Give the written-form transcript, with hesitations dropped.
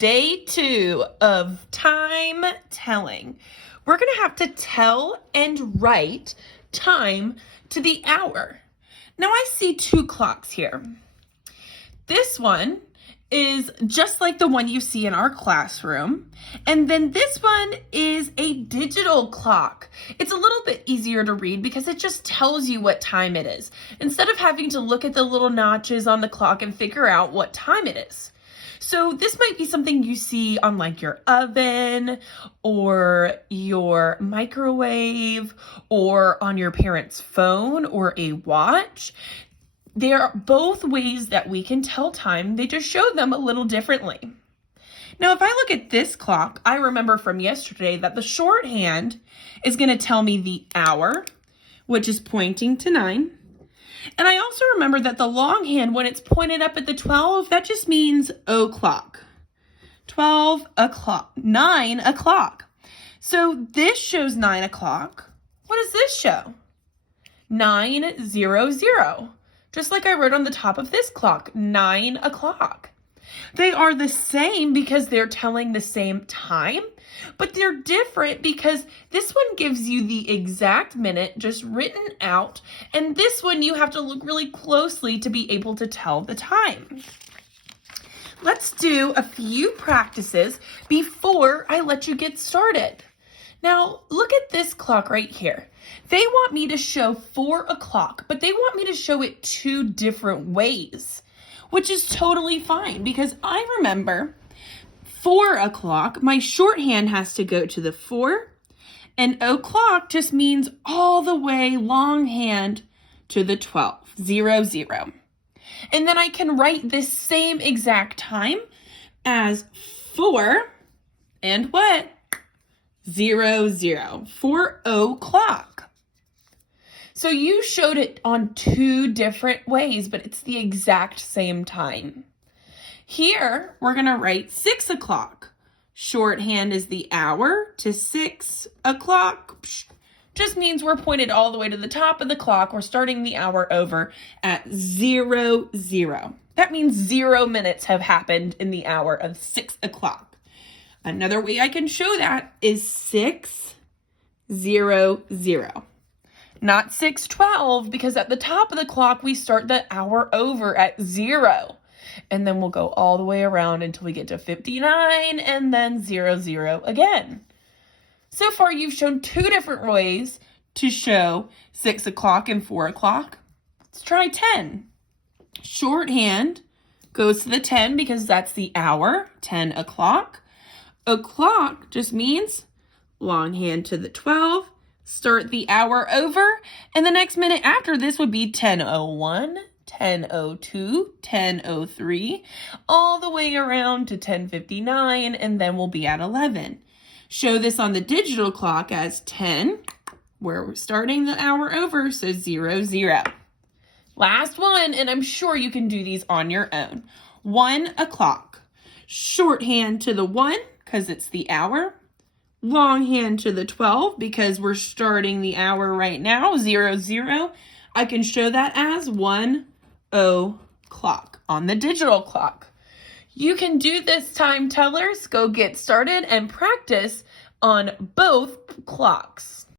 Day 2 of time telling. We're going to have to tell and write time to the hour. Now I see 2 clocks here. This one is just like the one you see in our classroom. And then this one is a digital clock. It's a little bit easier to read because it just tells you what time it is, instead of having to look at the little notches on the clock and figure out what time it is. So this might be something you see on like your oven or your microwave or on your parent's phone or a watch. They're both ways that we can tell time. They just show them a little differently. Now, if I look at this clock, I remember from yesterday that the shorthand is going to tell me the hour, which is pointing to 9. And I also remember that the longhand, when it's pointed up at the 12, that just means o'clock. 12 o'clock, 9 o'clock. So this shows 9 o'clock. What does this show? 9:00. Just like I wrote on the top of this clock, 9 o'clock. They are the same because they're telling the same time, but they're different because this one gives you the exact minute just written out, and this one you have to look really closely to be able to tell the time. Let's do a few practices before I let you get started. Now, look at this clock right here. They want me to show 4 o'clock, but they want me to show it 2 different ways, which is totally fine because I remember 4 o'clock, my shorthand has to go to the 4, and o'clock just means all the way longhand to the 12, 00. And then I can write this same exact time as 4 and what? 00, 4 o'clock. So you showed it on 2 different ways, but it's the exact same time. Here, we're going to write 6 o'clock. Shorthand is the hour to 6 o'clock. Just means we're pointed all the way to the top of the clock. We're starting the hour over at 00. That means 0 minutes have happened in the hour of 6 o'clock. Another way I can show that is 6:00. Not 6:12, because at the top of the clock, we start the hour over at 0. And then we'll go all the way around until we get to 59 and then 00 again. So far, you've shown 2 different ways to show 6 o'clock and 4 o'clock. Let's try 10. Shorthand goes to the 10 because that's the hour, 10 o'clock. O'clock just means longhand to the 12, start the hour over, and the next minute after this would be 10:01, 10:02, 10:03, all the way around to 10:59, and then we'll be at 11. Show this on the digital clock as 10, where we're starting the hour over, so 00. Last one, and I'm sure you can do these on your own. 1 o'clock. Shorthand to the 1, because it's the hour. Longhand to the 12, because we're starting the hour right now, 00. I can show that as 1 o'clock on the digital clock. You can do this, time tellers. Go get started and practice on both clocks.